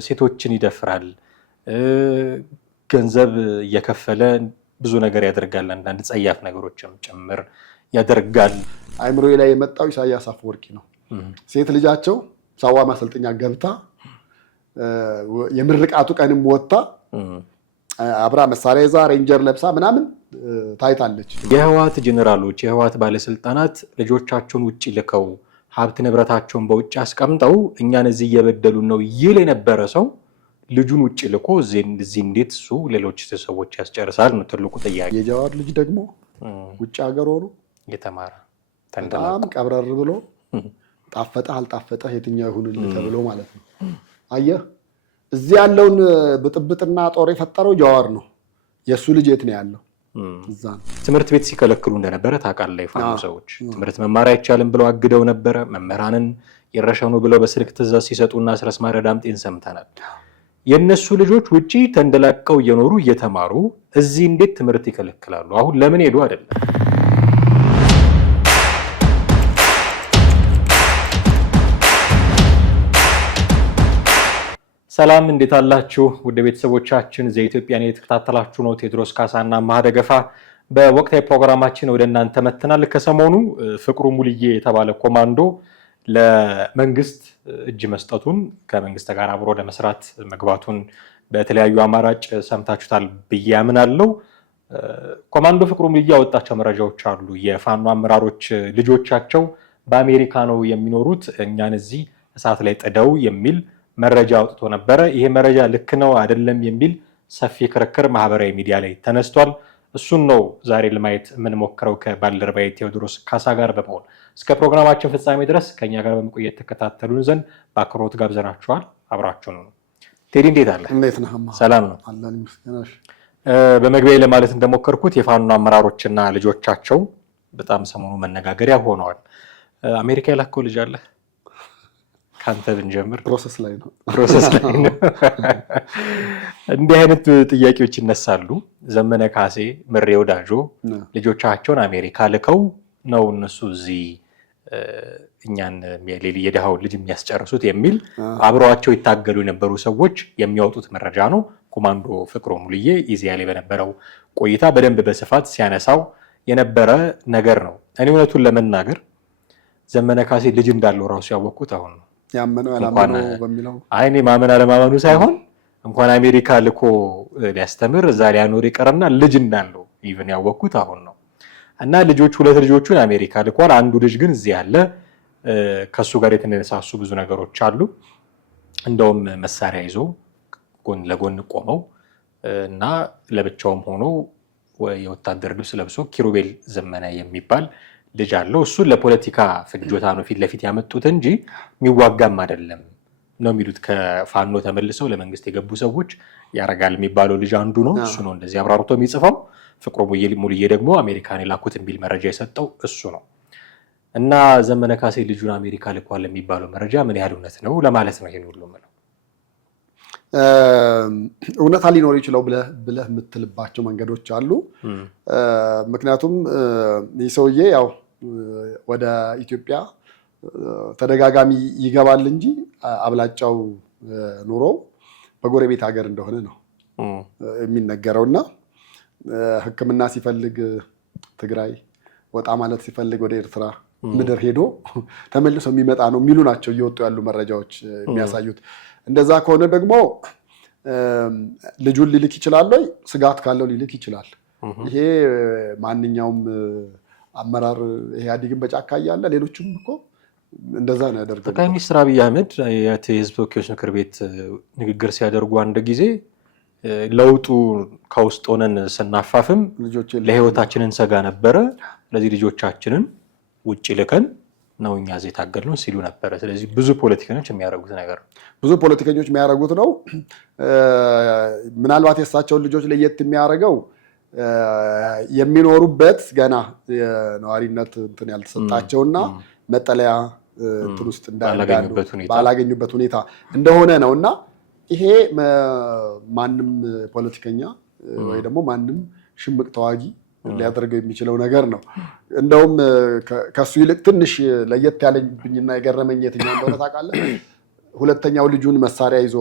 ሴቶችን ይደፍራል፣ ገንዘብ እየከፈለ ብዙ ነገር ያደርጋል፣ አንዳንድ ጸያፍ ነገሮችም ጭምር ያደርጋል። አይምሮዬ ላይ የመጣው ኢሳያስ አፈወርቂ ነው። ሴት ልጃቸው ሳዋ ማሰልጠኛ ገብታ የምርቃቱ ቀንም ወጣ አብራ መሳሪያ ይዛ ሬንጀር ለብሳ ምናምን ታይታለች። የህወሓት ጄኔራሎች የህወሓት ባለስልጣናት ልጆቻቸውን ውጪ ልከው ሀብት ንብረታቸውን በውጭ አስቀምጠው እኛን እዚህ እየበደሉ ነው ይል የነበረ ሰው ልጁን ውጪ ልኮ እዚህ እንዴት እሱ ሌሎች ሰዎች ያስጨርሳል ነው ትልቁ ጥያቄ። የጃዋር ልጅ ደግሞ ውጭ ሀገር ሆኖ የተማረ በጣም ቀብረር ብሎ ጣፈጠህ አልጣፈጠህ የትኛው ይሁንልህ ተብሎ ማለት ነው። አየህ እዚህ ያለውን ብጥብጥና ጦር የፈጠረው ጃዋር ነው። የእሱ ልጅ የት ነው ያለው? እዛ ነው። ትምህርት ቤት ሲከለክሉ እንደነበረ ታውቃለህ። የፋኖ ሰዎች ትምህርት መማር አይቻልም ብለው አግደው ነበረ። መምህራንን ይረሸኑ ብለው በስልክ ትዕዛዝ ሲሰጡና አስረስ ማረ ዳምጤን ሰምተናል። የእነሱ ልጆች ውጪ ተንደላቀው እየኖሩ እየተማሩ እዚህ እንዴት ትምህርት ይከለክላሉ? አሁን ለምን ሄዱ አይደለም። ሰላም እንዴት አላችሁ? ውድ ቤተሰቦቻችን ዘኢትዮጵያን የተከታተላችሁ ነው። ቴዎድሮስ ካሳና ማህደገፋ በወቅታዊ ፕሮግራማችን ወደ እናንተ መተናል። ከሰሞኑ ፍቅሩ ሙልዬ የተባለ ኮማንዶ ለመንግስት እጅ መስጠቱን ከመንግስት ጋር አብሮ ለመስራት መግባቱን በተለያዩ አማራጭ ሰምታችሁታል ብዬ አምናለሁ። ኮማንዶ ፍቅሩ ሙልዬ ያወጣቸው መረጃዎች አሉ። የፋኖ አመራሮች ልጆቻቸው በአሜሪካ ነው የሚኖሩት እኛን እዚህ እሳት ላይ ጥደው የሚል መረጃ አውጥቶ ነበረ። ይሄ መረጃ ልክ ነው አይደለም የሚል ሰፊ ክርክር ማህበራዊ ሚዲያ ላይ ተነስቷል። እሱን ነው ዛሬ ለማየት የምንሞክረው ከባልደረባዬ ቴዎድሮስ ካሳ ጋር በመሆን እስከ ፕሮግራማችን ፍጻሜ ድረስ ከኛ ጋር በመቆየት ተከታተሉን ዘንድ በአክብሮት ጋብዘናችኋል። አብራችሁን ነው። ቴዲ እንዴት አለ? እንዴት ነህ? ሰላም ነው። በመግቢያ ለማለት እንደሞከርኩት የፋኖ አመራሮችና ልጆቻቸው በጣም ሰሞኑ መነጋገሪያ ሆነዋል። አሜሪካ የላከው ልጅ አለ? ካንተ ብንጀምር። ፕሮሰስ ላይ ነው። እንዲህ አይነት ጥያቄዎች ይነሳሉ። ዘመነ ካሴ፣ ምሬ ወዳጆ ልጆቻቸውን አሜሪካ ልከው ነው እነሱ እዚህ እኛን የድሃውን ልጅ የሚያስጨርሱት የሚል አብረዋቸው ይታገሉ የነበሩ ሰዎች የሚያወጡት መረጃ ነው። ኮማንዶ ፍቅሩ ሙልዬ ኢዜአ ላይ በነበረው ቆይታ በደንብ በስፋት ሲያነሳው የነበረ ነገር ነው። እኔ እውነቱን ለመናገር ዘመነ ካሴ ልጅ እንዳለው ራሱ ያወቅኩት አሁን ነው። ያመነው ያላመነው በሚለው አይኔ ማመን አለማመኑ ሳይሆን እንኳን አሜሪካ ልኮ ሊያስተምር እዛ ሊያኖር ይቀርና ልጅ እንዳለው ኢቭን ያወቅኩት አሁን ነው። እና ሁለት ልጆቹን አሜሪካ ልኳል። አንዱ ልጅ ግን እዚህ ያለ ከሱ ጋር የተነሳሱ ብዙ ነገሮች አሉ። እንደውም መሳሪያ ይዞ ጎን ለጎን ቆመው እና ለብቻውም ሆኖ የወታደር ልብስ ለብሶ ኪሩቤል ዘመነ የሚባል ልጅ አለው። እሱን ለፖለቲካ ፍጆታ ነው ፊት ለፊት ያመጡት እንጂ የሚዋጋም አይደለም ነው የሚሉት። ከፋኖ ተመልሰው ለመንግስት የገቡ ሰዎች ያረጋል የሚባለው ልጅ አንዱ ነው። እሱ ነው እንደዚህ አብራርቶ የሚጽፈው። ፍቅሩ ሙልዬ ደግሞ አሜሪካን የላኩት የሚል መረጃ የሰጠው እሱ ነው። እና ዘመነ ካሴ ልጁን አሜሪካ ልኳል የሚባለው መረጃ ምን ያህል እውነት ነው ለማለት ነው ይሄን ሁሉ የምለው። እውነታ ሊኖር ይችላል ብለህ የምትልባቸው መንገዶች አሉ። ምክንያቱም ይህ ሰውዬ ያው ወደ ኢትዮጵያ ተደጋጋሚ ይገባል እንጂ አብላጫው ኑሮ በጎረቤት ሀገር እንደሆነ ነው የሚነገረው። እና ሕክምና ሲፈልግ ትግራይ ወጣ ማለት ሲፈልግ ወደ ኤርትራ ምድር ሄዶ ተመልሶ የሚመጣ ነው የሚሉ ናቸው እየወጡ ያሉ መረጃዎች የሚያሳዩት። እንደዛ ከሆነ ደግሞ ልጁን ሊልክ ይችላል ወይ? ስጋት ካለው ሊልክ ይችላል። ይሄ ማንኛውም አመራር ኢህአዴግን በጫካ እያለ ሌሎችም እኮ እንደዛ ነው ያደርገው። ጠቅላይ ሚኒስትር አብይ አህመድ የህዝብ ተወካዮች ምክር ቤት ንግግር ሲያደርጉ አንድ ጊዜ ለውጡ ከውስጥ ሆነን ስናፋፍም ለህይወታችን እንሰጋ ነበረ፣ ስለዚህ ልጆቻችንን ውጭ ልከን ነው እኛ እዚህ የታገልነው ሲሉ ነበረ። ስለዚህ ብዙ ፖለቲከኞች የሚያደርጉት ነገር ነው። ብዙ ፖለቲከኞች የሚያደርጉት ነው። ምናልባት የእሳቸውን ልጆች ለየት የሚያደርገው የሚኖሩበት ገና የነዋሪነት እንትን ያልተሰጣቸውና መጠለያ እንትን ውስጥ ባላገኙበት ሁኔታ እንደሆነ ነው። እና ይሄ ማንም ፖለቲከኛ ወይ ደግሞ ማንም ሽምቅ ተዋጊ ሊያደርገው የሚችለው ነገር ነው። እንደውም ከሱ ይልቅ ትንሽ ለየት ያለኝና የገረመኝ የትኛው እንደሆነ ታውቃለህ? ሁለተኛው ልጁን መሳሪያ ይዞ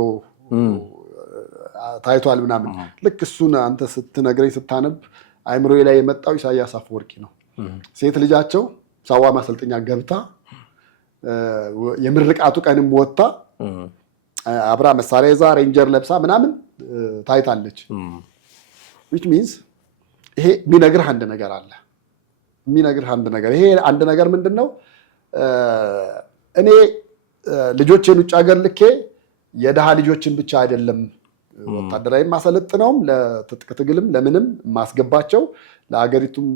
ታይቷል ምናምን። ልክ እሱን አንተ ስትነግረኝ ስታነብ አይምሮዬ ላይ የመጣው ኢሳያስ አፈወርቂ ነው። ሴት ልጃቸው ሳዋ ማሰልጠኛ ገብታ የምርቃቱ ቀንም ወጣ አብራ መሳሪያ ይዛ ሬንጀር ለብሳ ምናምን ታይታለች። which means ይሄ የሚነግርህ አንድ ነገር አለ። ይሄ አንድ ነገር ምንድነው? እኔ ልጆቼን ውጭ ሀገር ልኬ የደሃ ልጆችን ብቻ አይደለም ወታደራዊ ማሰለጥነውም ለትጥቅ ትግልም ለምንም ማስገባቸው ለሀገሪቱም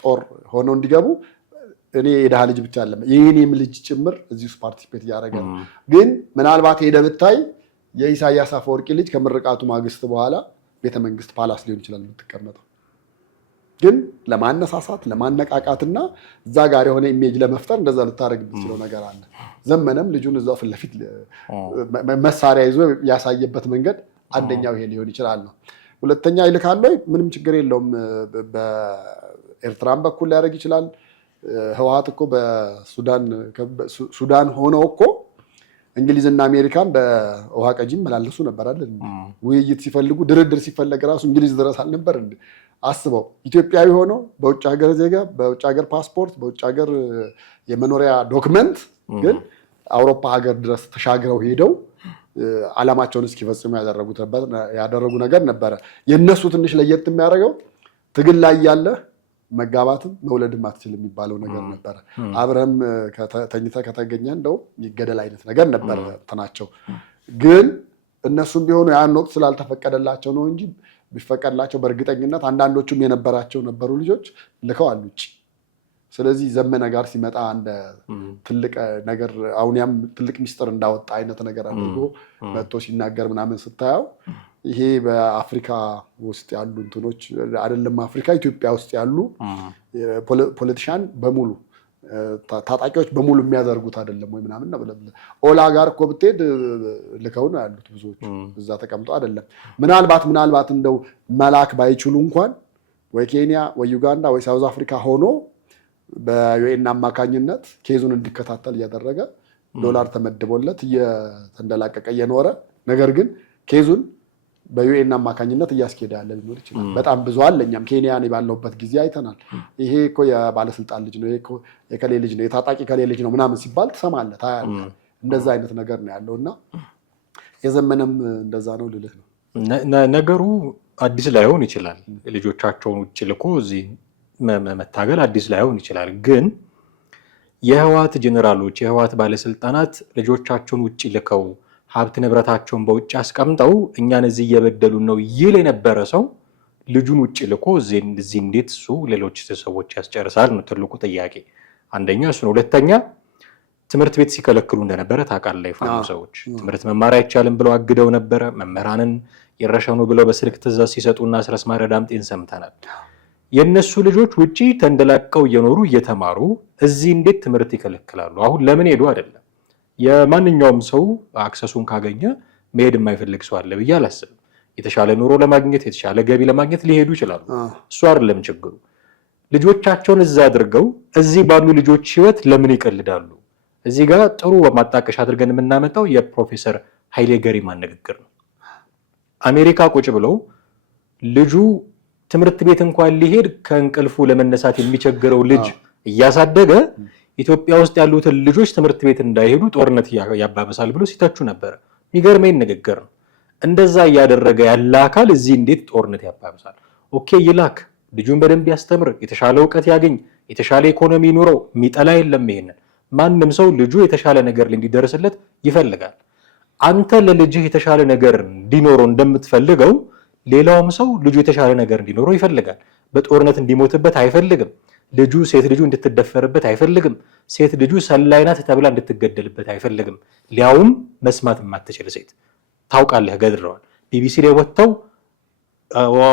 ጦር ሆነው እንዲገቡ እኔ የደሃ ልጅ ብቻ አይደለም የኔም ልጅ ጭምር እዚህ ውስጥ ፓርቲሲፔት እያደረገ ነው። ግን ምናልባት ሄደህ ብታይ የኢሳያስ አፈወርቂ ልጅ ከምርቃቱ ማግስት በኋላ ቤተመንግስት ፓላስ ሊሆን ይችላል የምትቀመጠው። ግን ለማነሳሳት ለማነቃቃትና እዛ ጋር የሆነ ኢሜጅ ለመፍጠር እንደዛ ልታደርግ የምትችለው ነገር አለ። ዘመነም ልጁን እዛው ፊት ለፊት መሳሪያ ይዞ ያሳየበት መንገድ አንደኛው ይሄ ሊሆን ይችላል ነው። ሁለተኛ ይልካል ወይ ምንም ችግር የለውም። በኤርትራም በኩል ሊያደርግ ይችላል። ህወሓት እኮ በሱዳን ሆነው እኮ እንግሊዝና አሜሪካን በውሃ ቀጂ መላለሱ ነበር አይደል? ውይይት ሲፈልጉ ድርድር ሲፈለግ ራሱ እንግሊዝ ድረስ አልነበር እንዴ? አስበው ኢትዮጵያዊ ሆኖ በውጭ ሀገር ዜጋ በውጭ ሀገር ፓስፖርት በውጭ ሀገር የመኖሪያ ዶክመንት ግን አውሮፓ ሀገር ድረስ ተሻግረው ሄደው ዓላማቸውን እስኪፈጽሙ ያደረጉ ነገር ነበረ። የነሱ ትንሽ ለየት የሚያደርገው ትግል ላይ ያለ መጋባትም መውለድም አትችልም የሚባለው ነገር ነበረ። አብረም ተኝተህ ከተገኘ እንደው ይገደል አይነት ነገር ነበረ እንትናቸው። ግን እነሱም ቢሆኑ ያን ወቅት ስላልተፈቀደላቸው ነው እንጂ ቢፈቀድላቸው በእርግጠኝነት አንዳንዶቹም የነበራቸው ነበሩ ልጆች ልከዋል ውጭ። ስለዚህ ዘመነ ጋር ሲመጣ አንድ ትልቅ ነገር አሁን ያም ትልቅ ሚስጥር እንዳወጣ አይነት ነገር አድርጎ መጥቶ ሲናገር ምናምን ስታየው ይሄ በአፍሪካ ውስጥ ያሉ እንትኖች አይደለም አፍሪካ ኢትዮጵያ ውስጥ ያሉ ፖለቲሻን በሙሉ ታጣቂዎች በሙሉ የሚያደርጉት አይደለም ወይ ምናምን ነው። ኦላ ጋር እኮ ብትሄድ ልከው ነው ያሉት ብዙዎቹ እዛ ተቀምጠው አይደለም። ምናልባት እንደው መላክ ባይችሉ እንኳን ወይ ኬንያ ወይ ዩጋንዳ ወይ ሳውዝ አፍሪካ ሆኖ በዩኤን አማካኝነት ኬዙን እንዲከታተል እያደረገ ዶላር ተመድቦለት እየተንደላቀቀ እየኖረ ነገር ግን ኬዙን በዩኤን አማካኝነት እያስኬደ ያለ ሊኖር ይችላል። በጣም ብዙ አለ። እኛም ኬንያ ባለውበት ጊዜ አይተናል። ይሄ እኮ የባለስልጣን ልጅ ነው፣ ይሄ እኮ የከሌ ልጅ ነው፣ የታጣቂ ከሌ ልጅ ነው ምናምን ሲባል ትሰማለህ፣ ታያለህ። እንደዛ አይነት ነገር ነው ያለው እና የዘመነም እንደዛ ነው ልልህ ነው። ነገሩ አዲስ ላይሆን ይችላል። ልጆቻቸውን ውጭ ልኮ እዚህ መታገል አዲስ ላይሆን ይችላል። ግን የህወሓት ጄኔራሎች የህወሓት ባለስልጣናት ልጆቻቸውን ውጭ ልከው ሀብት ንብረታቸውን በውጭ አስቀምጠው እኛን እዚህ እየበደሉን ነው ይል የነበረ ሰው ልጁን ውጭ ልኮ እዚህ እንዴት እሱ ሌሎች ሰዎች ያስጨርሳል ነው ትልቁ ጥያቄ። አንደኛ እሱ ነው። ሁለተኛ ትምህርት ቤት ሲከለክሉ እንደነበረ ታውቃለህ። የፋኖ ሰዎች ትምህርት መማር አይቻልም ብለው አግደው ነበረ። መምህራንን ይረሸኑ ብለው በስልክ ትዕዛዝ ሲሰጡና አስረስ ማረ ዳምጤን ሰምተናል። የነሱ ልጆች ውጪ ተንደላቀው እየኖሩ እየተማሩ እዚህ እንዴት ትምህርት ይከለክላሉ? አሁን ለምን ሄዱ አይደለም። የማንኛውም ሰው አክሰሱን ካገኘ መሄድ የማይፈልግ ሰው አለ ብዬ አላስብም። የተሻለ ኑሮ ለማግኘት የተሻለ ገቢ ለማግኘት ሊሄዱ ይችላሉ። እሱ አይደለም ችግሩ። ልጆቻቸውን እዛ አድርገው እዚህ ባሉ ልጆች ህይወት ለምን ይቀልዳሉ? እዚህ ጋር ጥሩ በማጣቀሻ አድርገን የምናመጣው የፕሮፌሰር ኃይሌ ገሪማን ንግግር ነው። አሜሪካ ቁጭ ብለው ልጁ ትምህርት ቤት እንኳን ሊሄድ ከእንቅልፉ ለመነሳት የሚቸግረው ልጅ እያሳደገ ኢትዮጵያ ውስጥ ያሉትን ልጆች ትምህርት ቤት እንዳይሄዱ ጦርነት ያባበሳል ብሎ ሲተቹ ነበር። የሚገርመኝ ንግግር ነው። እንደዛ እያደረገ ያለ አካል እዚህ እንዴት ጦርነት ያባበሳል? ኦኬ ይላክ፣ ልጁን በደንብ ያስተምር፣ የተሻለ እውቀት ያገኝ፣ የተሻለ ኢኮኖሚ ኑረው፣ የሚጠላ የለም። ይሄንን ማንም ሰው ልጁ የተሻለ ነገር እንዲደርስለት ይፈልጋል። አንተ ለልጅህ የተሻለ ነገር እንዲኖረው እንደምትፈልገው ሌላውም ሰው ልጁ የተሻለ ነገር እንዲኖረው ይፈልጋል። በጦርነት እንዲሞትበት አይፈልግም። ልጁ ሴት ልጁ እንድትደፈርበት አይፈልግም። ሴት ልጁ ሰላይ ናት ተብላ እንድትገደልበት አይፈልግም። ሊያውም መስማት የማትችል ሴት ታውቃለህ፣ ገድለዋል። ቢቢሲ ላይ ወጥተው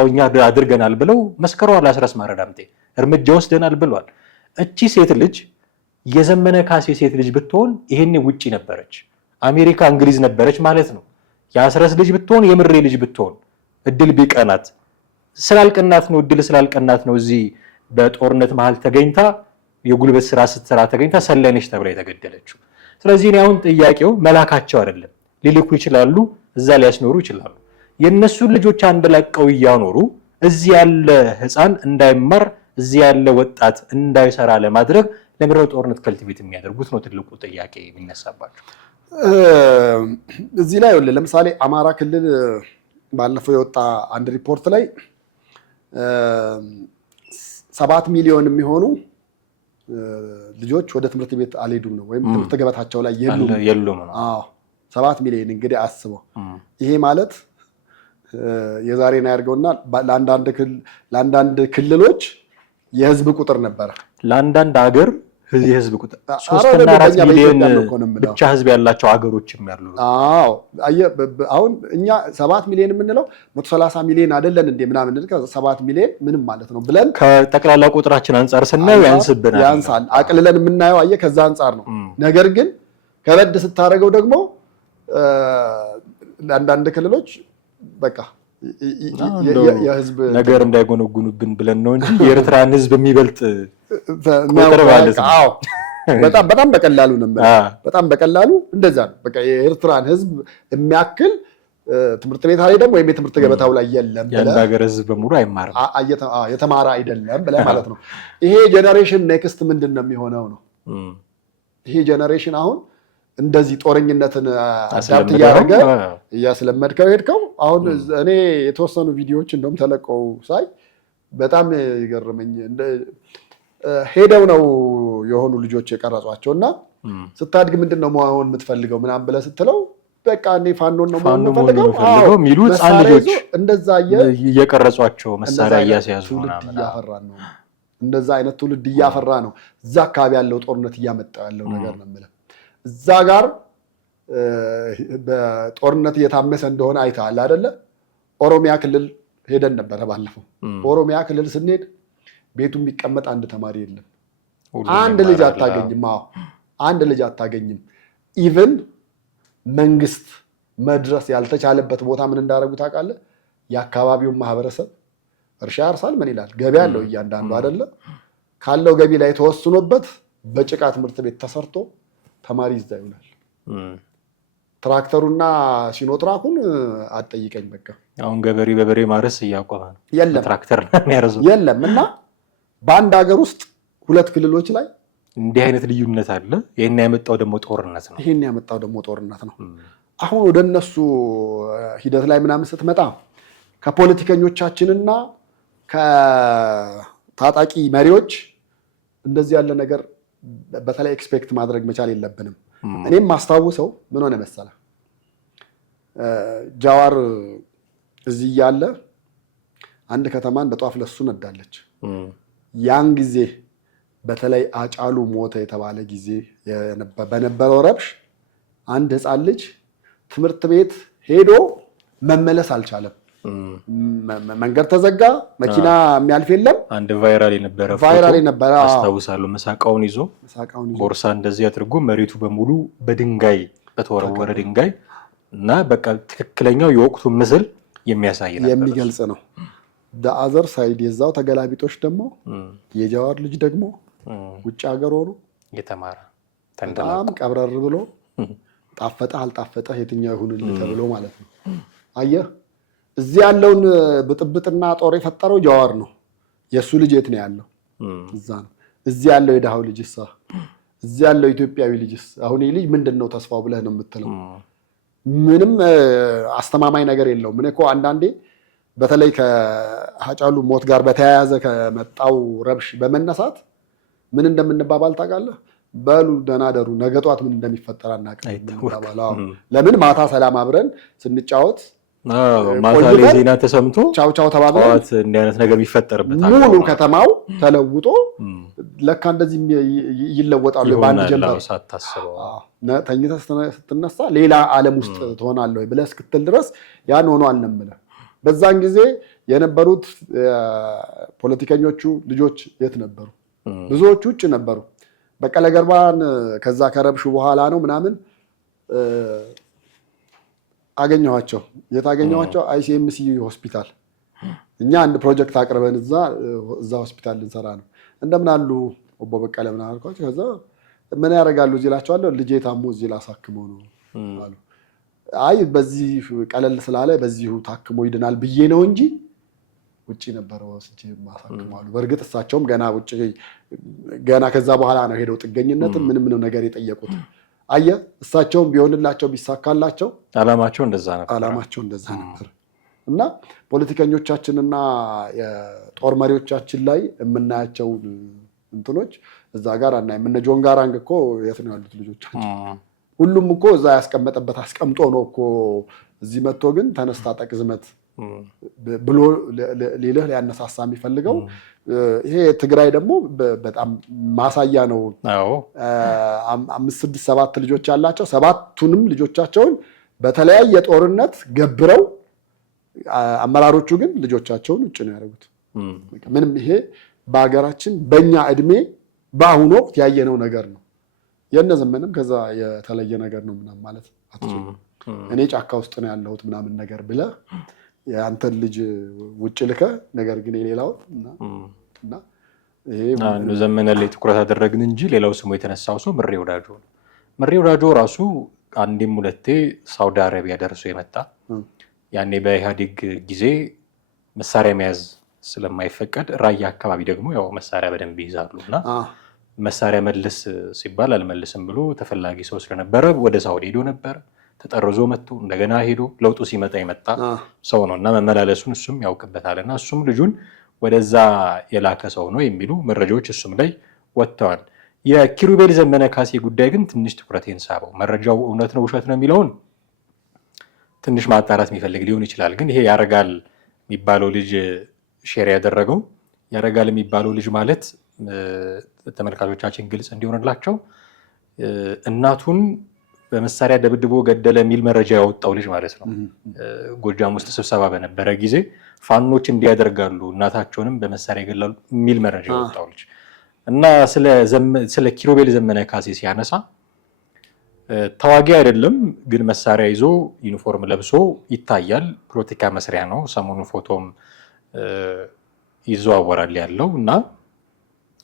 እኛ አድርገናል ብለው መስከረዋል። አስረስ ማረ ዳምጤ እርምጃ ወስደናል ብሏል። እቺ ሴት ልጅ የዘመነ ካሴ ሴት ልጅ ብትሆን ይሄኔ ውጪ ነበረች፣ አሜሪካ እንግሊዝ ነበረች ማለት ነው። የአስረስ ልጅ ብትሆን የምሬ ልጅ ብትሆን እድል ቢቀናት ስላልቀናት ነው፣ እድል ስላልቀናት ነው እዚህ በጦርነት መሃል ተገኝታ የጉልበት ስራ ስትሰራ ተገኝታ ሰለነች ተብላ የተገደለችው። ስለዚህ እኔ አሁን ጥያቄው መላካቸው አይደለም። ሊልኩ ይችላሉ፣ እዛ ሊያስኖሩ ይችላሉ። የነሱን ልጆች አንድ ለቀው እያኖሩ እዚህ ያለ ህፃን እንዳይማር እዚህ ያለ ወጣት እንዳይሰራ ለማድረግ ለምንድነው ጦርነት ከልቲቬት የሚያደርጉት ነው ትልቁ ጥያቄ የሚነሳባቸው። እዚህ ላይ ለምሳሌ አማራ ክልል ባለፈው የወጣ አንድ ሪፖርት ላይ 7 ሚሊዮን የሚሆኑ ልጆች ወደ ትምህርት ቤት አልሄዱም ነው ወይም ትምህርት ገበታቸው ላይ የሉም ነው። 7 ሚሊዮን እንግዲህ አስበው። ይሄ ማለት የዛሬን ያድርገውና ለአንዳንድ ክልሎች የህዝብ ቁጥር ነበረ። ለአንዳንድ ሀገር የህዝብ ቁጥር 3 እና 4 ሚሊዮን ብቻ ህዝብ ያላቸው ሀገሮችም ያሉ። አሁን እኛ 7 ሚሊዮን የምንለው 130 ሚሊዮን አይደለን እንዴ ምናምን 7 ሚሊዮን ምንም ማለት ነው ብለን ከጠቅላላ ቁጥራችን አንጻር ስናየው ያንስብናል። ያንሳል አቅልለን የምናየው ከዛ አንጻር ነው። ነገር ግን ከበድ ስታደርገው ደግሞ ለአንዳንድ ክልሎች በቃ የህዝብ ነገር እንዳይጎነጉኑብን ብለን ነው እንጂ የኤርትራን ህዝብ የሚበልጥ ቁጥር ማለት ነው። በጣም በቀላሉ ነው። በጣም በቀላሉ እንደዛ ነው። በቃ የኤርትራን ህዝብ የሚያክል ትምህርት ቤት አይደለም ወይም የትምህርት ገበታው ላይ የለም ብለህ ያን ሀገር ህዝብ በሙሉ አይማርም የተማረ አይደለም ብለህ ማለት ነው። ይሄ ጄነሬሽን ኔክስት ምንድን ነው የሚሆነው ነው። ይሄ ጄነሬሽን አሁን እንደዚህ ጦረኝነትን አዳፕት እያደረገ እያስለመድከው ሄድከው። አሁን እኔ የተወሰኑ ቪዲዮዎች እንደውም ተለቀው ሳይ በጣም ይገርመኝ። ሄደው ነው የሆኑ ልጆች የቀረጿቸው እና ስታድግ ምንድን ነው መሆን የምትፈልገው ምናምን ብለህ ስትለው በቃ እኔ ፋኖን ነው መሆን የምፈልገው የሚሉ ህፃን ልጆች እንደዛ እየቀረጿቸው መሳሪያ እያስያዙ እያፈራ ነው። እንደዛ አይነት ትውልድ እያፈራ ነው። እዛ አካባቢ ያለው ጦርነት እያመጣ ያለው ነገር ነው የምልህ። እዛ ጋር በጦርነት እየታመሰ እንደሆነ አይተሃል አይደለ? ኦሮሚያ ክልል ሄደን ነበረ ባለፈው። ኦሮሚያ ክልል ስንሄድ ቤቱ የሚቀመጥ አንድ ተማሪ የለም። አንድ ልጅ አታገኝም። አንድ ልጅ አታገኝም። ኢቭን መንግስት መድረስ ያልተቻለበት ቦታ ምን እንዳደረጉ ታውቃለህ? የአካባቢውን ማህበረሰብ እርሻ ያርሳል፣ ምን ይላል፣ ገቢ አለው እያንዳንዱ አይደለ? ካለው ገቢ ላይ ተወስኖበት በጭቃ ትምህርት ቤት ተሰርቶ ተማሪ ይዛ ይውላል። ትራክተሩና ሲኖትራኩን አትጠይቀኝ። በቃ አሁን ገበሬ በበሬ ማረስ እያቆመ ነው። የለም ትራክተር ነው የሚያርሰው የለም። እና በአንድ ሀገር ውስጥ 2 ክልሎች ላይ እንዲህ አይነት ልዩነት አለ። ይሄን ያመጣው ደግሞ ጦርነት ነው። አሁን ወደ እነሱ ሂደት ላይ ምናምን ስትመጣ ከፖለቲከኞቻችንና ከታጣቂ መሪዎች እንደዚህ ያለ ነገር በተለይ ኤክስፔክት ማድረግ መቻል የለብንም። እኔም ማስታውሰው ምን ሆነ መሰለህ፣ ጃዋር እዚህ ያለ አንድ ከተማ እንደ ጧፍ ለሱ ነዳለች። ያን ጊዜ በተለይ አጫሉ ሞተ የተባለ ጊዜ በነበረው ረብሽ አንድ ህፃን ልጅ ትምህርት ቤት ሄዶ መመለስ አልቻለም። መንገድ ተዘጋ፣ መኪና የሚያልፍ የለም። አንድ ቫይራል የነበረ አስታውሳለሁ። መሳቃውን ይዞ ቦርሳ እንደዚህ አድርጎ መሬቱ በሙሉ በድንጋይ በተወረወረ ድንጋይ እና በቃ ትክክለኛው የወቅቱ ምስል የሚያሳይ ነበር፣ የሚገልጽ ነው። አዘር ሳይድ የዛው ተገላቢጦች ደግሞ የጃዋር ልጅ ደግሞ ውጭ ሀገር ሆኖ የተማረ በጣም ቀብረር ብሎ ጣፈጠህ አልጣፈጠህ የትኛው ይሁንልህ ተብሎ ማለት ነው። አየህ እዚህ ያለውን ብጥብጥና ጦር የፈጠረው ጃዋር ነው። የእሱ ልጅ የት ነው ያለው? እዛ ነው። እዚህ ያለው የድሃው ልጅስ? እዚህ ያለው ኢትዮጵያዊ ልጅስ? አሁን ይህ ልጅ ምንድን ነው ተስፋው ብለህ ነው የምትለው? ምንም አስተማማኝ ነገር የለውም። እኔ እኮ አንዳንዴ በተለይ ከሀጫሉ ሞት ጋር በተያያዘ ከመጣው ረብሽ በመነሳት ምን እንደምንባባል ታውቃለህ? በሉ ደህና ደሩ፣ ነገ ጧት ምን እንደሚፈጠር አናውቅም። ለምን ማታ ሰላም አብረን ስንጫወት ማታ ላይ ዜና ተሰምቶ ቻው ቻው ተባብለን እንዲህ አይነት ነገር የሚፈጠርበት ሙሉ ከተማው ተለውጦ ለካ እንደዚህ ይለወጣሉ በአንድ ጀንበር ሳታስበው ተኝተህ ስትነሳ ሌላ ዓለም ውስጥ ትሆናለህ ብለህ እስክትል ድረስ ያን ሆኖ አልነምልህ። በዛን ጊዜ የነበሩት ፖለቲከኞቹ ልጆች የት ነበሩ? ብዙዎቹ ውጭ ነበሩ። በቀለ ገርባን ከዛ ከረብሹ በኋላ ነው ምናምን አገኘኋቸው። የታገኘኋቸው አይሲኤምሲ ሆስፒታል። እኛ አንድ ፕሮጀክት አቅርበን እዛ ሆስፒታል ልንሰራ ነው። እንደምን አሉ ኦቦ በቀለ ምናምን አልኳቸው። ከዛ ምን ያደርጋሉ እዚህ እላቸዋለሁ። ልጄ ታሞ እዚህ ላሳክመው ነው አሉ። አይ በዚህ ቀለል ስላለ በዚሁ ታክሞ ይድናል ብዬ ነው እንጂ ውጪ ነበር ወስጄ ማሳክማሉ። በእርግጥ እሳቸውም ገና ከዛ በኋላ ነው ሄደው ጥገኝነትም ምንም ነገር የጠየቁት። አየ እሳቸውም ቢሆንላቸው ቢሳካላቸው አላማቸው እንደዛ ነበር። እና ፖለቲከኞቻችንና የጦር መሪዎቻችን ላይ የምናያቸው እንትኖች እዛ ጋር እና እነ ጆን ጋራንግ እኮ የት ነው ያሉት ልጆቻቸው? ሁሉም እኮ እዛ ያስቀመጠበት አስቀምጦ ነው እኮ እዚህ መጥቶ ግን ተነስታ ጠቅዝመት ብሎ ሌልህ ሊያነሳሳ የሚፈልገው። ይሄ ትግራይ ደግሞ በጣም ማሳያ ነው። 5 6 7 ልጆች ያላቸው 7ቱንም ልጆቻቸውን በተለያየ ጦርነት ገብረው አመራሮቹ ግን ልጆቻቸውን ውጭ ነው ያደረጉት። ምንም ይሄ በሀገራችን በእኛ እድሜ በአሁኑ ወቅት ያየነው ነገር ነው። የነ ዘመንም ከዛ የተለየ ነገር ነው ምናምን ማለት አትችልም። እኔ ጫካ ውስጥ ነው ያለሁት ምናምን ነገር ብለህ የአንተን ልጅ ውጭ ልከህ ነገር ግን የሌላው እና ይሄ ዘመነ ላይ ትኩረት አደረግን እንጂ ሌላው ስሙ የተነሳው ሰው ምሬ ወዳጆ ነው። ምሬ ወዳጆ ራሱ አንዴም ሁለቴ ሳውዲ አረቢያ ደርሶ የመጣ ያኔ በኢህአዴግ ጊዜ መሳሪያ መያዝ ስለማይፈቀድ ራያ አካባቢ ደግሞ ያው መሳሪያ በደንብ ይይዛሉና መሳሪያ መልስ ሲባል አልመልስም ብሎ ተፈላጊ ሰው ስለነበረ ወደ ሳውዲ ሄዶ ነበር። ተጠርዞ መጥቶ እንደገና ሄዶ ለውጡ ሲመጣ የመጣ ሰው ነው እና መመላለሱን እሱም ያውቅበታልና እሱም ልጁን ወደዛ የላከ ሰው ነው የሚሉ መረጃዎች እሱም ላይ ወጥተዋል። የኪሩቤል ዘመነ ካሴ ጉዳይ ግን ትንሽ ትኩረቴን ሳበው። መረጃው እውነት ነው ውሸት ነው የሚለውን ትንሽ ማጣራት የሚፈልግ ሊሆን ይችላል። ግን ይሄ ያረጋል የሚባለው ልጅ ሼር ያደረገው ያረጋል የሚባለው ልጅ ማለት ተመልካቾቻችን ግልጽ እንዲሆንላቸው እናቱን በመሳሪያ ደብድቦ ገደለ የሚል መረጃ ያወጣው ልጅ ማለት ነው። ጎጃም ውስጥ ስብሰባ በነበረ ጊዜ ፋኖች እንዲያደርጋሉ እናታቸውንም በመሳሪያ ይገላሉ የሚል መረጃ ያወጣው ልጅ እና ስለ ኪሩቤል ዘመነ ካሴ ሲያነሳ ተዋጊ አይደለም፣ ግን መሳሪያ ይዞ ዩኒፎርም ለብሶ ይታያል። ፖለቲካ መስሪያ ነው። ሰሞኑን ፎቶም ይዘዋወራል ያለው እና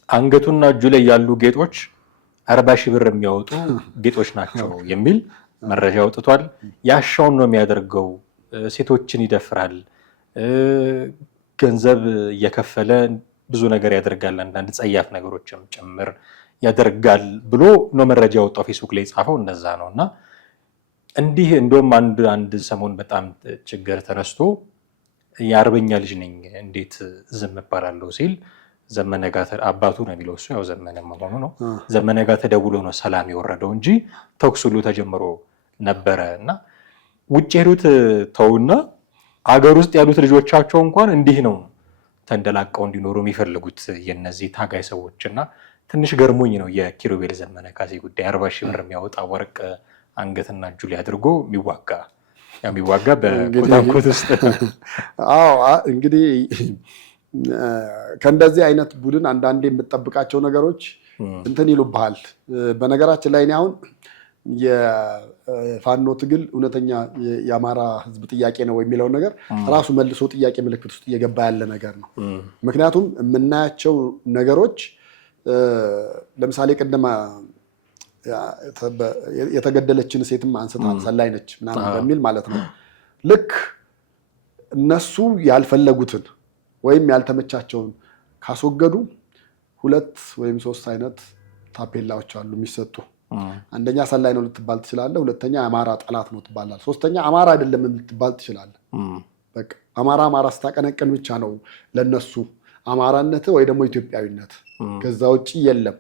አንገቱና እጁ ላይ ያሉ ጌጦች 40 ሺህ ብር የሚያወጡ ጌጦች ናቸው የሚል መረጃ አውጥቷል። ያሻውን ነው የሚያደርገው፣ ሴቶችን ይደፍራል፣ ገንዘብ እየከፈለ ብዙ ነገር ያደርጋል፣ አንዳንድ ጸያፍ ነገሮችም ጭምር ያደርጋል ብሎ ነው መረጃ ያወጣው። ፌስቡክ ላይ ጻፈው እንደዛ ነው እና እንዲህ እንደውም አንድ ሰሞን በጣም ችግር ተነስቶ የአርበኛ ልጅ ነኝ እንዴት ዝም እባላለሁ ሲል ዘመነ ጋር አባቱ ነው የሚለው እሱ ያው ዘመነ መሆኑ ነው። ዘመነ ጋር ተደውሎ ነው ሰላም የወረደው እንጂ ተኩስ ሁሉ ተጀምሮ ነበረ እና ውጭ ሄዱት ተውና አገር ውስጥ ያሉት ልጆቻቸው እንኳን እንዲህ ነው ተንደላቀው እንዲኖሩ የሚፈልጉት የነዚህ ታጋይ ሰዎች እና ትንሽ ገርሞኝ ነው የኪሩቤል ዘመነ ካሴ ጉዳይ። 40 ሺህ ብር የሚያወጣ ወርቅ አንገትና እጁ ላይ አድርጎ የሚዋጋ በኮታኮት ውስጥ እንግዲህ ከእንደዚህ አይነት ቡድን አንዳንዴ የምጠብቃቸው ነገሮች እንትን ይሉብሃል። በነገራችን ላይ እኔ አሁን የፋኖ ትግል እውነተኛ የአማራ ሕዝብ ጥያቄ ነው የሚለውን ነገር ራሱ መልሶ ጥያቄ ምልክት ውስጥ እየገባ ያለ ነገር ነው። ምክንያቱም የምናያቸው ነገሮች ለምሳሌ ቅድም የተገደለችን ሴትም አንስታል ሰላይ ነች ምናምን በሚል ማለት ነው። ልክ እነሱ ያልፈለጉትን ወይም ያልተመቻቸውን ካስወገዱ 2 ወይም 3 አይነት ታፔላዎች አሉ የሚሰጡ። አንደኛ ሰላይ ነው ልትባል ትችላለህ። ሁለተኛ የአማራ ጠላት ነው ትባላለህ። ሶስተኛ አማራ አይደለም ልትባል ትችላለህ። በቃ አማራ ስታቀነቅን ብቻ ነው ለነሱ አማራነት ወይ ደግሞ ኢትዮጵያዊነት፣ ከዛ ውጪ የለም።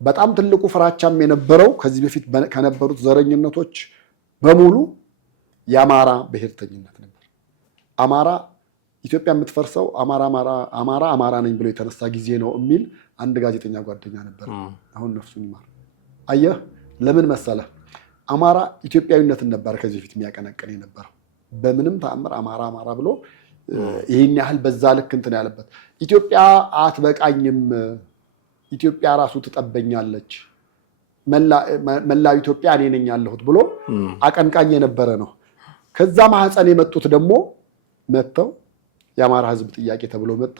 በጣም ትልቁ ፍራቻም የነበረው ከዚህ በፊት ከነበሩት ዘረኝነቶች በሙሉ የአማራ ብሔርተኝነት ነበር። አማራ ኢትዮጵያ የምትፈርሰው አማራ ነኝ ብሎ የተነሳ ጊዜ ነው የሚል አንድ ጋዜጠኛ ጓደኛ ነበር። አሁን ነፍሱን ይማር። አየህ ለምን መሰለህ? አማራ ኢትዮጵያዊነትን ነበር ከዚህ በፊት የሚያቀነቅን የነበረው። በምንም ተአምር አማራ ብሎ ይህን ያህል በዛ ልክ እንትን ያለበት ኢትዮጵያ አትበቃኝም፣ ኢትዮጵያ ራሱ ትጠበኛለች፣ መላው ኢትዮጵያ እኔ ነኝ ያለሁት ብሎ አቀንቃኝ የነበረ ነው። ከዛ ማህፀን የመጡት ደግሞ መጥተው የአማራ ሕዝብ ጥያቄ ተብሎ መጣ።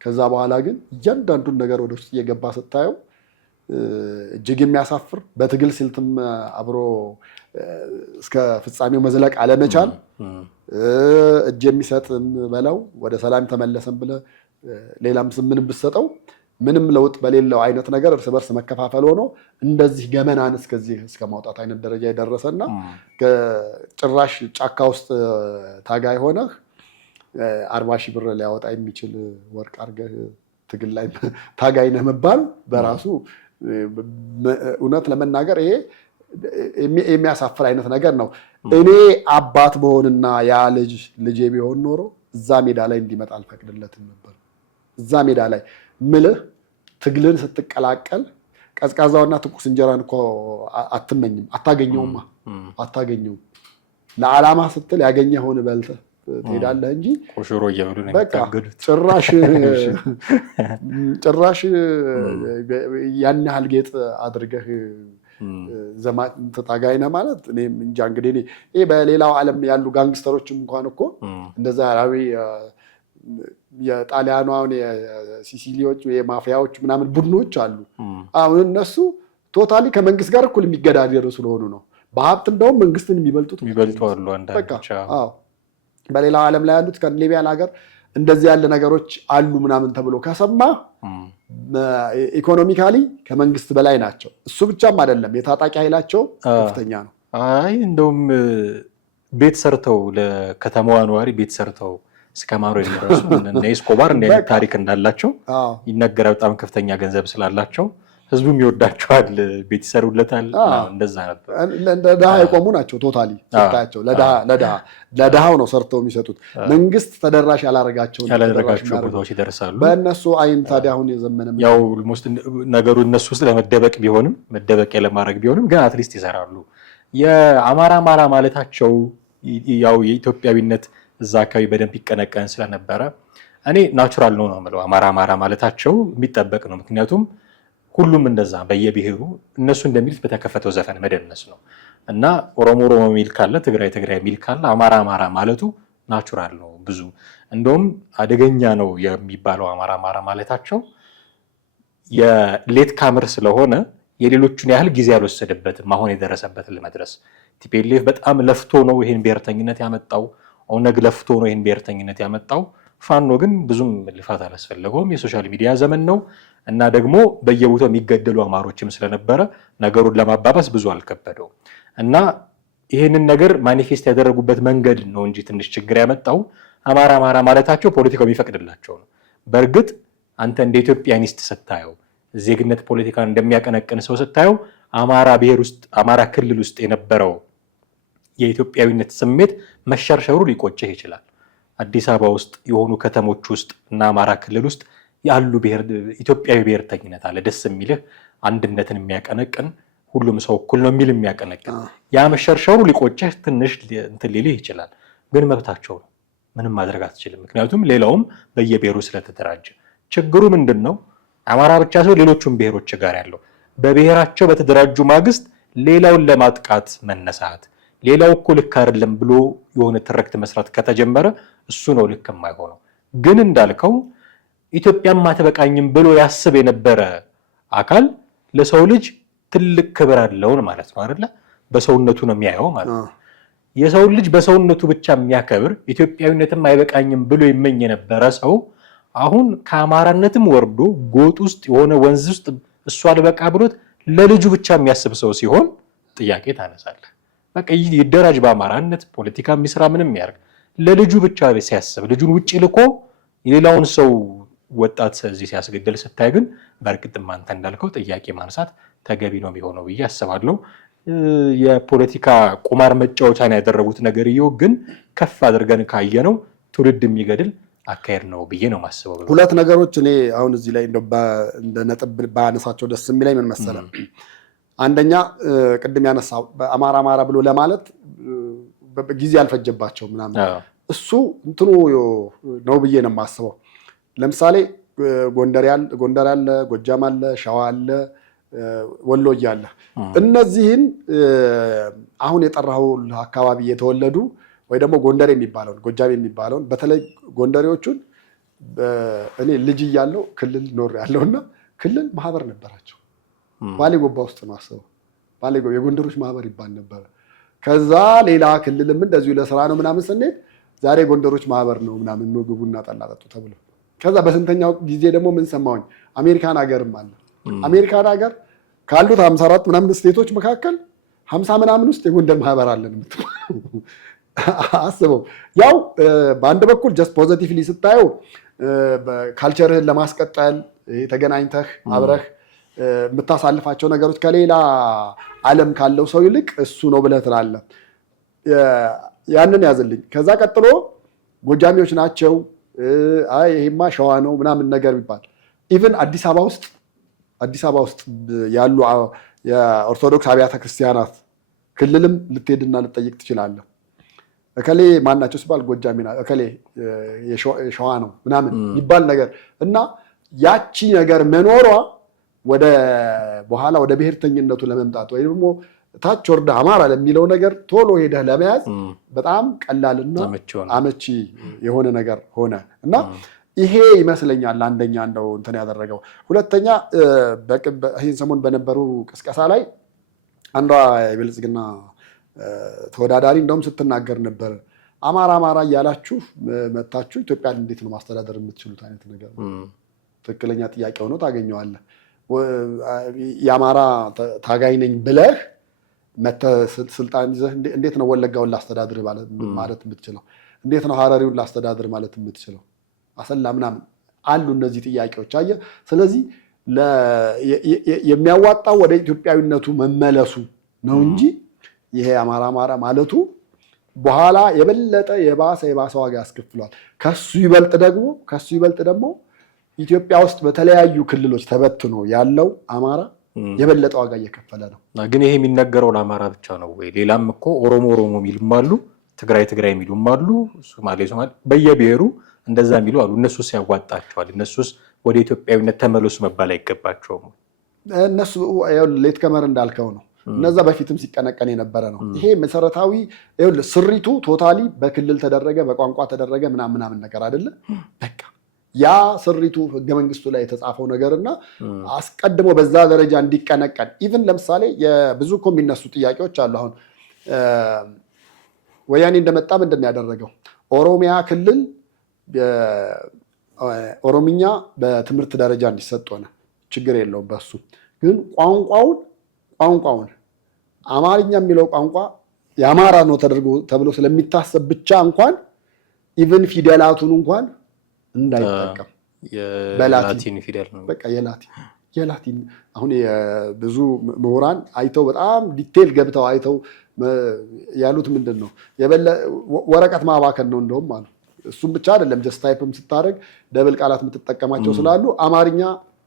ከዛ በኋላ ግን እያንዳንዱን ነገር ወደ ውስጥ እየገባ ስታየው እጅግ የሚያሳፍር በትግል ስልትም አብሮ እስከ ፍጻሜው መዝለቅ አለመቻል እጅ የሚሰጥም በለው ወደ ሰላም ተመለሰም ብለ ሌላም ምን ብትሰጠው ምንም ለውጥ በሌለው አይነት ነገር እርስ በርስ መከፋፈል ሆኖ እንደዚህ ገመናን እስከ ማውጣት አይነት ደረጃ የደረሰና ጭራሽ ጫካ ውስጥ ታጋይ ሆነህ 40 ሺህ ብር ሊያወጣ የሚችል ወርቅ አድርገህ ትግል ላይ ታጋይ ነህ መባል በራሱ እውነት ለመናገር ይሄ የሚያሳፍር አይነት ነገር ነው። እኔ አባት በሆንና ያ ልጄ ቢሆን ኖሮ እዛ ሜዳ ላይ እንዲመጣ አልፈቅድለትም ነበር። እዛ ሜዳ ላይ ምልህ ትግልን ስትቀላቀል ቀዝቃዛውና ትኩስ እንጀራን እኮ አትመኝም፣ አታገኘውም። ለዓላማ ስትል ያገኘኸውን በልተህ ትሄዳለህ እንጂ ቆሽሮ እየበሉ ነው የሚታገዱት። ጭራሽ ያን ያህል ጌጥ አድርገህ ታጋይ ነህ ማለት እኔ እንጃ። እንግዲህ ይሄ በሌላው ዓለም ያሉ ጋንግስተሮችም እንኳን እኮ እንደዛ የጣሊያኑ አሁን የሲሲሊዎች የማፊያዎች ምናምን ቡድኖች አሉ። አሁን እነሱ ቶታሊ ከመንግስት ጋር እኩል የሚገዳደሩ ስለሆኑ ነው። በሀብት እንደውም መንግስትን የሚበልጡ አሉ አንዳንዶች። በሌላው ዓለም ላይ ያሉት ከሊቢያን ሀገር እንደዚህ ያለ ነገሮች አሉ ምናምን ተብሎ ከሰማ ኢኮኖሚካሊ ከመንግስት በላይ ናቸው። እሱ ብቻም አይደለም፣ የታጣቂ ኃይላቸው ከፍተኛ ነው። እንደውም ቤት ሰርተው ለከተማዋ ነዋሪ ቤት ሰርተው እስከ ማሮ የሚደርሱ እነ ኤስኮባር እንደ ታሪክ እንዳላቸው ይነገራል። በጣም ከፍተኛ ገንዘብ ስላላቸው ህዝቡም ይወዳቸዋል፣ ቤት ይሰሩለታል። እንደዛ ነበር። ለድሃ የቆሙ ናቸው። ቶታሊ ስታያቸው ለድሃው ነው ሰርተው የሚሰጡት። መንግስት ተደራሽ ያላረጋቸው ቦታዎች ይደርሳሉ። በእነሱ አይን ታዲያ አሁን የዘመነ ያው ነገሩ እነሱ ውስጥ ለመደበቅ ቢሆንም መደበቂያ ለማድረግ ቢሆንም ግን አትሊስት ይሰራሉ። የአማራ ማለታቸው ያው የኢትዮጵያዊነት እዛ አካባቢ በደንብ ይቀነቀን ስለነበረ እኔ ናቹራል ነው የምለው። አማራ ማለታቸው የሚጠበቅ ነው። ምክንያቱም ሁሉም እንደዛ በየብሔሩ እነሱ እንደሚሉት በተከፈተው ዘፈን መደነስ ነው እና ኦሮሞ ሚል ካለ ትግራይ ሚል ካለ አማራ ማለቱ ናቹራል ነው። ብዙ እንደውም አደገኛ ነው የሚባለው አማራ ማለታቸው የሌት ካምር ስለሆነ የሌሎቹን ያህል ጊዜ አልወሰደበትም አሁን የደረሰበትን ለመድረስ። ቲፒኤልኤፍ በጣም ለፍቶ ነው ይሄን ብሔርተኝነት ያመጣው። ኦነግ ለፍቶ ነው ይሄን ብሔርተኝነት ያመጣው። ፋኖ ግን ብዙም ልፋት አላስፈለገውም። የሶሻል ሚዲያ ዘመን ነው እና ደግሞ በየቦታው የሚገደሉ አማሮችም ስለነበረ ነገሩን ለማባባስ ብዙ አልከበደው እና ይህንን ነገር ማኒፌስት ያደረጉበት መንገድ ነው እንጂ ትንሽ ችግር ያመጣው አማራ ማለታቸው ፖለቲካው የሚፈቅድላቸው ነው። በእርግጥ አንተ እንደ ኢትዮጵያኒስት ስታየው፣ ዜግነት ፖለቲካ እንደሚያቀነቅን ሰው ስታየው አማራ ክልል ውስጥ የነበረው የኢትዮጵያዊነት ስሜት መሸርሸሩ ሊቆጭህ ይችላል። አዲስ አበባ ውስጥ የሆኑ ከተሞች ውስጥ እና አማራ ክልል ውስጥ ያሉ ኢትዮጵያዊ ብሔርተኝነት አለ። ደስ የሚልህ አንድነትን የሚያቀነቅን ሁሉም ሰው እኩል ነው የሚል የሚያቀነቅን ያ መሸርሸሩ ሊቆጭህ ትንሽ እንትን ሊልህ ይችላል። ግን መብታቸው ነው፣ ምንም ማድረግ አትችልም። ምክንያቱም ሌላውም በየብሔሩ ስለተደራጀ። ችግሩ ምንድን ነው? አማራ ብቻ ሰው ሌሎቹም ብሔሮች ጋር ያለው በብሔራቸው በተደራጁ ማግስት ሌላውን ለማጥቃት መነሳት፣ ሌላው እኮ ልክ አይደለም ብሎ የሆነ ትርክት መስራት ከተጀመረ እሱ ነው ልክ የማይሆነው። ግን እንዳልከው ኢትዮጵያም አትበቃኝም ብሎ ያስብ የነበረ አካል ለሰው ልጅ ትልቅ ክብር አለውን ማለት ነው አይደለ? በሰውነቱ ነው የሚያየው ማለት ነው። የሰው ልጅ በሰውነቱ ብቻ የሚያከብር ኢትዮጵያዊነትም አይበቃኝም ብሎ ይመኝ የነበረ ሰው አሁን ከአማራነትም ወርዶ ጎጥ ውስጥ የሆነ ወንዝ ውስጥ እሱ አልበቃ ብሎት ለልጁ ብቻ የሚያስብ ሰው ሲሆን ጥያቄ ታነሳለህ። በቃ ይደራጅ በአማራነት ፖለቲካ የሚስራ ምንም ያርግ ለልጁ ብቻ ሲያስብ ልጁን ውጪ ልኮ የሌላውን ሰው ወጣት እዚህ ሲያስገድል ስታይ ግን በእርግጥም አንተ እንዳልከው ጥያቄ ማንሳት ተገቢ ነው የሚሆነው ብዬ አስባለሁ። የፖለቲካ ቁማር መጫወቻን ያደረጉት ነገርየው ግን ከፍ አድርገን ካየነው ትውልድ የሚገድል አካሄድ ነው ብዬ ነው ማስበው። ሁለት ነገሮች እኔ አሁን እዚህ ላይ እንደ ነጥብ ባነሳቸው ደስ የሚለኝ ምን መሰለህ? አንደኛ ቅድም ያነሳው አማራ ብሎ ለማለት ጊዜ አልፈጀባቸው ምናምን እሱ እንትኑ ነው ብዬ ነው የማስበው። ለምሳሌ ጎንደር አለ፣ ጎጃም አለ፣ ሸዋ አለ፣ ወሎ እያለ እነዚህን አሁን የጠራው አካባቢ የተወለዱ ወይ ደግሞ ጎንደር የሚባለውን ጎጃም የሚባለውን በተለይ ጎንደሬዎቹን እኔ ልጅ እያለሁ ክልል ኖር ያለውና ክልል ማህበር ነበራቸው። ባሌ ጎባ ውስጥ ነው አስበው። ባሌ ጎባ የጎንደሮች ማህበር ይባል ነበር። ከዛ ሌላ ክልልም እንደዚሁ ለስራ ነው ምናምን ስንሄድ ዛሬ ጎንደሮች ማህበር ነው ምናምን ነው ግቡና ጠላ ጠጡ ተብሎ ከዛ በስንተኛው ጊዜ ደግሞ ምን ሰማሁኝ አሜሪካን ሀገርም አለ። አሜሪካን ሀገር ካሉት 54 ምናምን ስቴቶች መካከል 50 ምናምን ውስጥ የጎንደር ማህበር አለን የምትለው አስበው። ያው በአንድ በኩል ጀስት ፖዚቲቭሊ ስታየው ካልቸርህን ለማስቀጠል ተገናኝተህ አብረህ የምታሳልፋቸው ነገሮች ከሌላ ዓለም ካለው ሰው ይልቅ እሱ ነው ብለህ ትላለህ። ያንን ያዝልኝ። ከዛ ቀጥሎ ጎጃሚዎች ናቸው ይሄማ ሸዋ ነው ምናምን ነገር ይባል። ኢቭን አዲስ አበባ ውስጥ ያሉ የኦርቶዶክስ አብያተ ክርስቲያናት ክልልም ልትሄድና ልትጠይቅ ትችላለህ። እከሌ ማናቸው ሲባል ጎጃሚ ና እከሌ የሸዋ ነው ምናምን ይባል ነገር እና ያቺ ነገር መኖሯ ወደ በኋላ ወደ ብሔርተኝነቱ ለመምጣት ወይ ደግሞ ታች ወርደ አማራ ለሚለው ነገር ቶሎ ሄደህ ለመያዝ በጣም ቀላልና አመቺ የሆነ ነገር ሆነ እና ይሄ ይመስለኛል አንደኛ እንደው እንትን ያደረገው። ሁለተኛ ይህን ሰሞን በነበሩ ቅስቀሳ ላይ አንዷ የብልጽግና ተወዳዳሪ እንደውም ስትናገር ነበር አማራ እያላችሁ መታችሁ ኢትዮጵያን እንዴት ነው ማስተዳደር የምትችሉት አይነት ነገር ትክክለኛ ጥያቄ ሆኖ ታገኘዋለህ። የአማራ ታጋይ ነኝ ብለህ ስልጣን ይዘህ እንዴት ነው ወለጋውን ላስተዳድር ማለት የምትችለው? እንዴት ነው ሀረሪውን ላስተዳድር ማለት የምትችለው? አሰላ ምናምን አሉ እነዚህ ጥያቄዎች አየህ። ስለዚህ የሚያዋጣው ወደ ኢትዮጵያዊነቱ መመለሱ ነው እንጂ ይሄ አማራ ማለቱ በኋላ የበለጠ የባሰ ዋጋ ያስከፍሏል። ከሱ ይበልጥ ደግሞ ኢትዮጵያ ውስጥ በተለያዩ ክልሎች ተበትኖ ያለው አማራ የበለጠ ዋጋ እየከፈለ ነው። ግን ይሄ የሚነገረው ለአማራ ብቻ ነው ወይ? ሌላም እኮ ኦሮሞ የሚሉም አሉ፣ ትግራይ የሚሉም አሉ፣ ሶማሌ በየብሔሩ እንደዛ የሚሉ አሉ። እነሱስ ያዋጣቸዋል? እነሱስ ወደ ኢትዮጵያዊነት ተመለሱ መባል አይገባቸውም? እነሱ ሌት ከመር እንዳልከው ነው። እነዛ በፊትም ሲቀነቀን የነበረ ነው። ይሄ መሰረታዊ ስሪቱ ቶታሊ በክልል ተደረገ፣ በቋንቋ ተደረገ ምናምን ነገር አይደለ። በቃ ያ ስሪቱ ህገ መንግስቱ ላይ የተጻፈው ነገርና አስቀድሞ በዛ ደረጃ እንዲቀነቀን ኢቭን ለምሳሌ የብዙ እኮ የሚነሱ ጥያቄዎች አሉ። አሁን ወያኔ እንደመጣ ምንድን ነው ያደረገው? ኦሮሚያ ክልል ኦሮምኛ በትምህርት ደረጃ እንዲሰጥ ሆነ። ችግር የለውም በሱ ግን ቋንቋውን አማርኛ የሚለው ቋንቋ የአማራ ነው ተብሎ ስለሚታሰብ ብቻ እንኳን ኢቭን ፊደላቱን እንኳን እንዳይጠቀም በላቲን ፊደል ነው። በቃ የላቲን አሁን ብዙ ምሁራን አይተው በጣም ዲቴል ገብተው አይተው ያሉት ምንድን ነው ወረቀት ማባከን ነው እንደውም አሉ። እሱም ብቻ አይደለም ጀስት ታይፕም ስታደርግ ደብል ቃላት የምትጠቀማቸው ስላሉ አማርኛ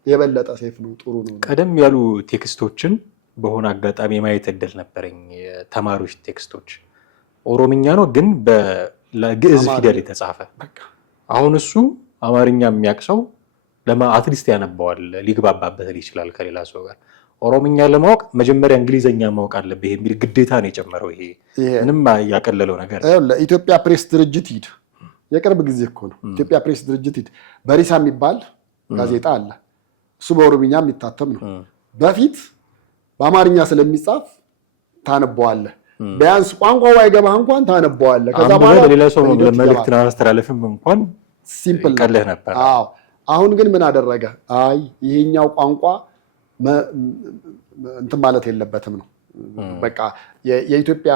የበለጠ ሴፍ ነው፣ ጥሩ ነው። ቀደም ያሉ ቴክስቶችን በሆነ አጋጣሚ የማየት እድል ነበረኝ። የተማሪዎች ቴክስቶች ኦሮምኛ ነው ግን ለግዕዝ ፊደል የተጻፈ። አሁን እሱ አማርኛ የሚያቅሰው አትሊስት ያነባዋል፣ ሊግባባበት ይችላል ከሌላ ሰው ጋር። ኦሮምኛ ለማወቅ መጀመሪያ እንግሊዘኛ ማወቅ አለብህ የሚል ግዴታ ነው የጨመረው። ይሄ ምንም ያቀለለው ነገር ለኢትዮጵያ ፕሬስ ድርጅት ሂድ፣ የቅርብ ጊዜ እኮ ነው። ኢትዮጵያ ፕሬስ ድርጅት ሂድ፣ በሪሳ የሚባል ጋዜጣ አለ። እሱ በኦሮምኛ የሚታተም ነው። በፊት በአማርኛ ስለሚጻፍ ታነበዋለህ። ቢያንስ ቋንቋው ባይገባህ እንኳን ታነበዋለህ። ከዛ በኋላ ሌላ ሰው መልእክት ማስተላለፍም እንኳን ሲምፕል ቀለህ ነበር። አሁን ግን ምን አደረገ? አይ ይሄኛው ቋንቋ እንትን ማለት የለበትም ነው በቃ የኢትዮጵያ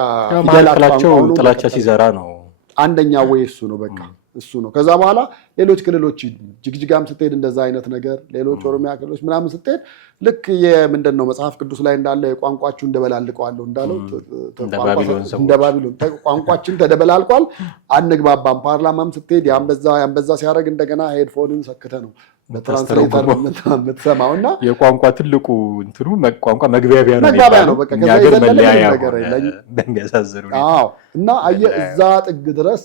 ፊደላቸው ጥላቻ ሲዘራ ነው አንደኛ ወይ እሱ ነው በቃ እሱ ነው። ከዛ በኋላ ሌሎች ክልሎች ጅግጅጋም ስትሄድ እንደዛ አይነት ነገር፣ ሌሎች ኦሮሚያ ክልሎች ምናምን ስትሄድ ልክ የምንድን ነው መጽሐፍ ቅዱስ ላይ እንዳለ ቋንቋችሁ እንደበላልቀዋለሁ እንዳለው እንደ ባቢሎን ቋንቋችን ተደበላልቋል፣ አንግባባም። ፓርላማም ስትሄድ ያንበዛ ሲያደርግ እንደገና ሄድፎንን ሰክተ ነው በትራንስሌተር የምትሰማው እና የቋንቋ ትልቁ እንትኑ ቋንቋ መግባቢያ ነው። በቃ ከዛ የዘለለ ነገር በሚያሳዝን እና አየህ እዛ ጥግ ድረስ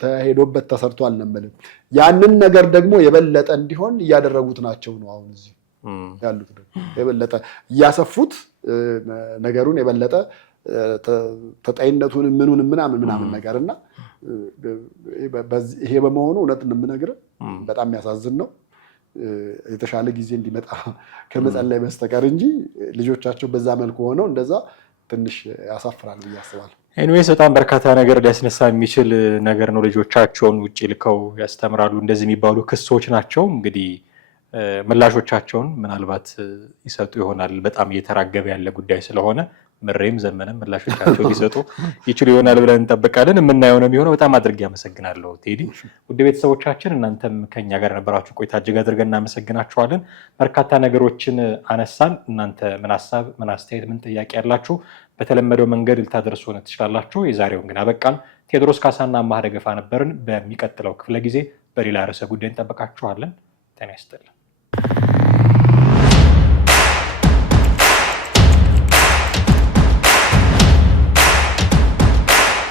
ተሄዶበት ተሰርቷል ነበር። ያንን ነገር ደግሞ የበለጠ እንዲሆን እያደረጉት ናቸው ነው አሁን እዚህ ያሉት የበለጠ እያሰፉት ነገሩን የበለጠ ተጣይነቱን ምናምን ነገርና ይሄ በመሆኑ እውነት የምነግርህ በጣም የሚያሳዝን ነው። የተሻለ ጊዜ እንዲመጣ ከመጸለይ በስተቀር እንጂ ልጆቻቸው በዛ መልኩ ሆነው እንደዛ ትንሽ ያሳፍራል ብዬ አስባለሁ። ኤኒዌይስ በጣም በርካታ ነገር ሊያስነሳ የሚችል ነገር ነው። ልጆቻቸውን ውጭ ልከው ያስተምራሉ እንደዚህ የሚባሉ ክሶች ናቸው። እንግዲህ ምላሾቻቸውን ምናልባት ይሰጡ ይሆናል። በጣም እየተራገበ ያለ ጉዳይ ስለሆነ ምሬም ዘመነም ምላሾቻቸው ሊሰጡ ይችሉ ይሆናል ብለን እንጠብቃለን። የምናየው ነው የሚሆነው። በጣም አድርጌ አመሰግናለሁ ቴዲ። ውድ ቤተሰቦቻችን እናንተም ከኛ ጋር ነበራችሁ ቆይታ እጅግ አድርገን እናመሰግናችኋለን። በርካታ ነገሮችን አነሳን። እናንተ ምን ሀሳብ፣ ምን አስተያየት፣ ምን ጥያቄ ያላችሁ በተለመደው መንገድ ልታደርሱን ትችላላችሁ። የዛሬውን ግን አበቃን። ቴዎድሮስ ካሳና አማሃ ደገፋ ነበርን። በሚቀጥለው ክፍለ ጊዜ በሌላ ርዕሰ ጉዳይ እንጠብቃችኋለን። ጤና ይስጥልን።